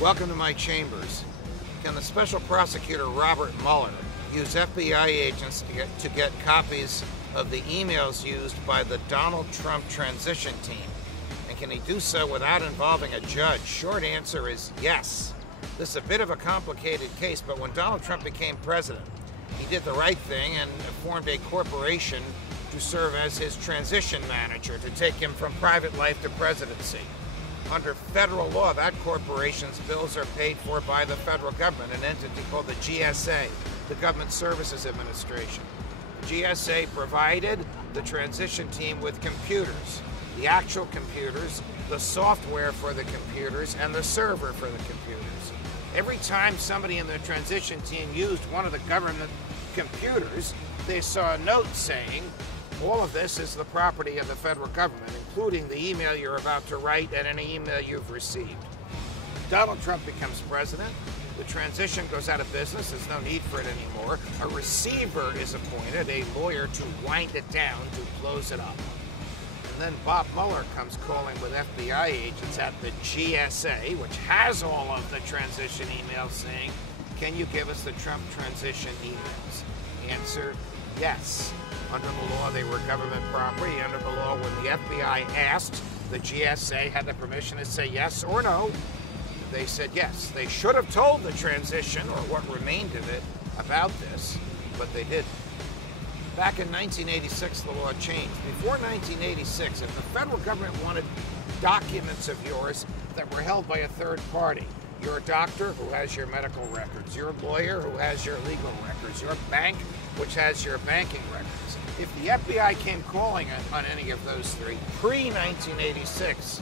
Welcome to my chambers. Can the special prosecutor Robert Mueller use FBI agents to get copies of the emails used by the Donald Trump transition team? And can he do so without involving a judge? Short answer is yes. This is a bit of a complicated case, but when Donald Trump became president, he did the right thing and formed a corporation to serve as his transition manager to take him from private life to presidency. Under federal law, that corporation's bills are paid for by the federal government, an entity called the GSA, the Government Services Administration. The GSA provided the transition team with computers, the actual computers, the software for the computers, and the server for the computers. Every time somebody in the transition team used one of the government computers, they saw a note saying, all of this is the property of the federal government, including the email you're about to write and any email you've received. Donald Trump becomes president. The transition goes out of business. There's no need for it anymore. A receiver is appointed, a lawyer, to wind it down, to close it up. And then Bob Mueller comes calling with FBI agents at the GSA, which has all of the transition emails, saying, can you give us the Trump transition emails? Answer, yes. Under the law, they were government property. Under the law, when the FBI asked, the GSA had the permission to say yes or no. They said yes. They should have told the transition, or what remained of it, about this, but they didn't. Back in 1986, the law changed. Before 1986, if the federal government wanted documents of yours that were held by a third party, your doctor, who has your medical records, your lawyer, who has your legal records, your bank, which has your banking records. If the FBI came calling on any of those three, pre-1986,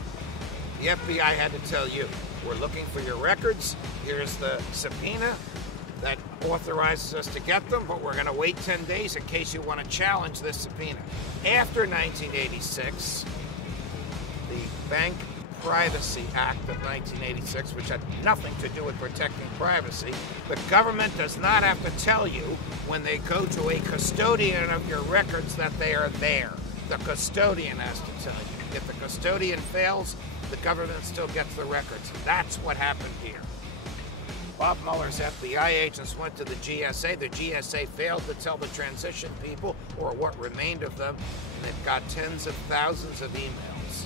the FBI had to tell you, we're looking for your records, here's the subpoena that authorizes us to get them, but we're going to wait 10 days in case you want to challenge this subpoena. After 1986, the Bank Privacy Act of 1986, which had nothing to do with protecting privacy, the government does not have to tell you when they go to a custodian of your records that they are there. The custodian has to tell you. If the custodian fails, the government still gets the records. That's what happened here. Bob Mueller's FBI agents went to the GSA. The GSA failed to tell the transition people, or what remained of them, and it got tens of thousands of emails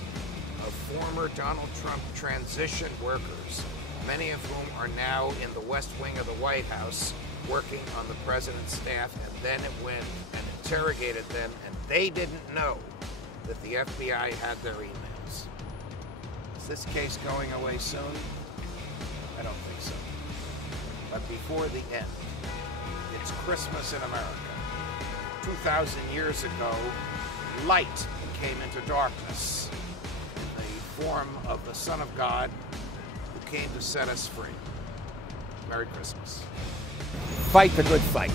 of former Donald Trump transition workers, many of whom are now in the West Wing of the White House working on the president's staff, and then it went and interrogated them, and they didn't know that the FBI had their emails. Is this case going away soon? I don't think so. But before the end, it's Christmas in America. 2,000 years ago, light came into darkness in the form of the Son of God who came to set us free. Merry Christmas. Fight the good fight.